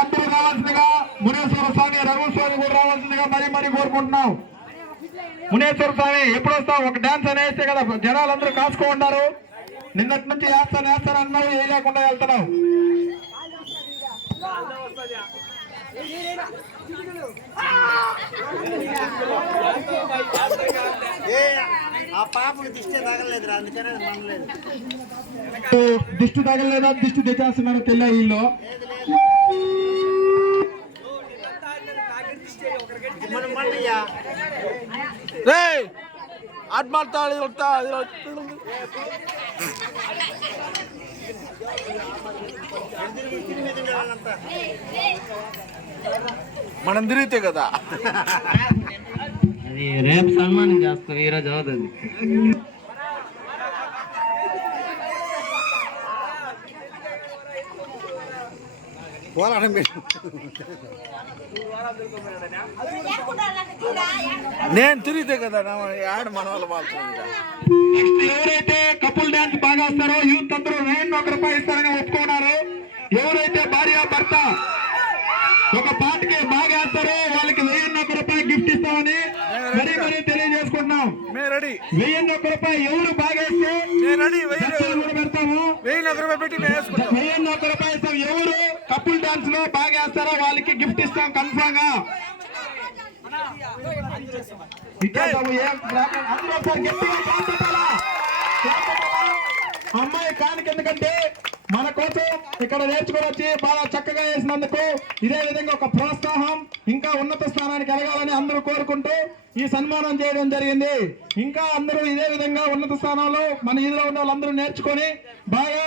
అందరూ రావాల్సిందిగా మునేశ్వర స్వామి రఘు స్వామి కూడా రావాల్సిందిగా మరీ కోరుకుంటున్నాం. మునేశ్వర స్వామి ఎప్పుడు వస్తావు? ఒక డాన్స్ అని వేస్తే కదా జనాలందరూ కాసుకో ఉన్నారు. నిన్నటి నుంచి వేస్తాను అన్నావు, ఏ లేకుండా వెళ్తున్నావు. దిష్టి తగలలేదా? దిష్టి తెచ్చేస్తున్నారు తెల్ల ఇల్లు. మనం తిరిగితే కదా అది రేపు సన్మానం చేస్తాం, ఈరోజు అవుతుంది. నేను తిరిగితే కదా ఆడ మన వాళ్ళు నెక్స్ట్ ఎవరైతే కపుల్ డాన్స్ బాగా వస్తారో యూత్ అందరూ 1 రూపాయి ఇస్తారని ఒప్పుకున్నారు. ఎవరైతే భార్య భర్త ఒక పాటకి బాగా వేస్తారో వాళ్ళకి 1 రూపాయి గిఫ్ట్ ఇస్తామని మరీ తెలియజేసుకుంటున్నాం. 1 రూపాయి ఎవరు బాగా వేస్తే పెడతాము. 1 రూపాయి పెట్టి 1 రూపాయి ఇస్తాం. ఎవరు కపుల్ డాన్స్ లో బాగా వేస్తారో వాళ్ళకి గిఫ్ట్ ఇస్తాం కన్ఫర్మ్ గా. అమ్మాయి కానికి ఎందుకంటే మన కోసం ఇక్కడ నేర్చుకుని వచ్చి బాగా చక్కగా వేసినందుకు ఇదే విధంగా ఒక ప్రోత్సాహం ఇంకా ఉన్నత స్థానానికి ఎదగాలని అందరూ కోరుకుంటూ ఈ సన్మానం చేయడం జరిగింది. ఇంకా అందరూ ఇదే విధంగా ఉన్నత స్థానంలో మన ఈదులో ఉన్న వాళ్ళందరూ నేర్చుకొని బాగా